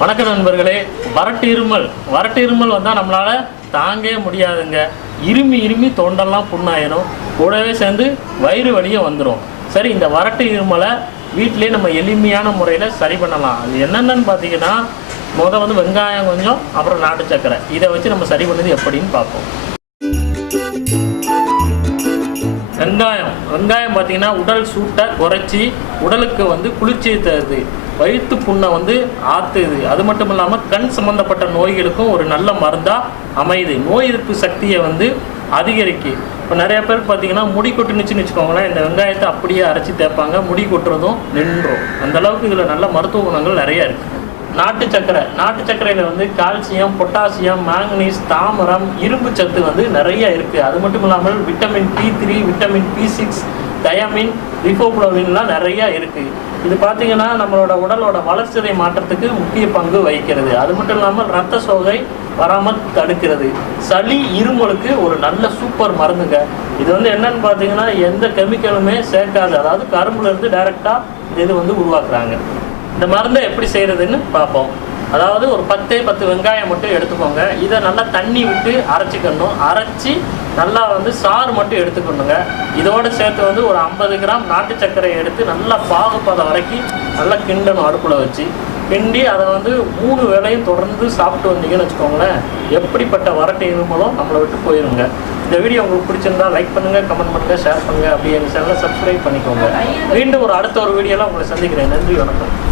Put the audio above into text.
வணக்கம் நண்பர்களே. வறட்டு இருமல் வந்தால் நம்மளால் தாங்கவே முடியாதுங்க. இருமி தொண்டெல்லாம் புண்ணாயிரும், கூடவே சேர்ந்து வயிறு வலியும் வந்துடும். சரி, இந்த வறட்டு இருமலை வீட்டிலே நம்ம எளிமையான முறையில் சரி பண்ணலாம். அது என்னென்னு பார்த்தீங்கன்னா, வந்து வெங்காயம் கொஞ்சம், அப்புறம் நாட்டு சர்க்கரை, இதை வச்சு நம்ம சரி பண்ணது எப்படின்னு பார்ப்போம். வெங்காயம் பார்த்தீங்கன்னா உடல் சூட்டை குறைச்சி உடலுக்கு குளிர்ச்சியை தருது, வயிற்று புண்ணை ஆற்றுது. அது மட்டும் இல்லாமல் கண் சம்மந்தப்பட்ட நோய்களுக்கும் ஒரு நல்ல மருந்தாக அமையுது. நோய் எதிர்ப்பு சக்தியை அதிகரிக்கு. இப்போ நிறைய பேருக்கு பார்த்தீங்கன்னா முடி கொட்டுனுச்சுன்னு வச்சுக்கோங்களேன், இந்த வெங்காயத்தை அப்படியே அரைச்சி தேய்ப்பாங்க, முடி கொட்டுறதும் நின்றும். அந்தளவுக்கு இதில் நல்ல மருத்துவ குணங்கள் நிறையா இருக்குது. நாட்டு சர்க்கரையில் கால்சியம், பொட்டாசியம், மேங்கனீஸ், தாமிரம், இரும்பு சத்து நிறைய இருக்குது. அது மட்டும் இல்லாமல் vitamin B3, vitamin B6, thiamine, ரிபோஃப்ளவின்லாம் நிறையா இருக்குது. இது பார்த்தீங்கன்னா நம்மளோட உடலோட வளர்ச்சிதை மாற்றத்துக்கு முக்கிய பங்கு வகிக்கிறது. அது மட்டும் இல்லாமல் ரத்த சோகை வராமல் தடுக்கிறது. சளி, இருமலுக்கு ஒரு நல்ல சூப்பர் மருந்துங்க. இது என்னன்னு பார்த்தீங்கன்னா எந்த கெமிக்கலுமே சேர்க்காது, அதாவது கரும்புலேருந்து டைரெக்டாக இது உருவாக்குறாங்க. இந்த மருந்தை எப்படி செய்கிறதுன்னு பார்ப்போம். அதாவது ஒரு 10 வெங்காயம் மட்டும் எடுத்துக்கோங்க. இதை நல்லா தண்ணி விட்டு அரைச்சிக்கணும். அரைச்சி நல்லா சாறு மட்டும் எடுத்துக்கணுங்க. இதோடு சேர்த்து ஒரு 50 கிராம் நாட்டு சர்க்கரையை எடுத்து நல்லா பாகுபதம் வரைக்கும் நல்லா கிண்டணும். அடுப்பில் வச்சு கிண்டி அதை 3 வேளையும் தொடர்ந்து சாப்பிட்டு வந்தீங்கன்னு வச்சுக்கோங்களேன், எப்படிப்பட்ட வறட்டு இருமலும் நம்மளை விட்டு போயிருங்க. இந்த வீடியோ உங்களுக்கு பிடிச்சிருந்தா லைக் பண்ணுங்கள், கமெண்ட் பண்ணுங்கள், ஷேர் பண்ணுங்கள். அப்படி எங்கள் சேனலை சப்ஸ்கிரைப் பண்ணிக்கோங்க. மீண்டும் அடுத்த ஒரு வீடியோவில் உங்களை சந்திக்கிறேன். நன்றி, வணக்கம்.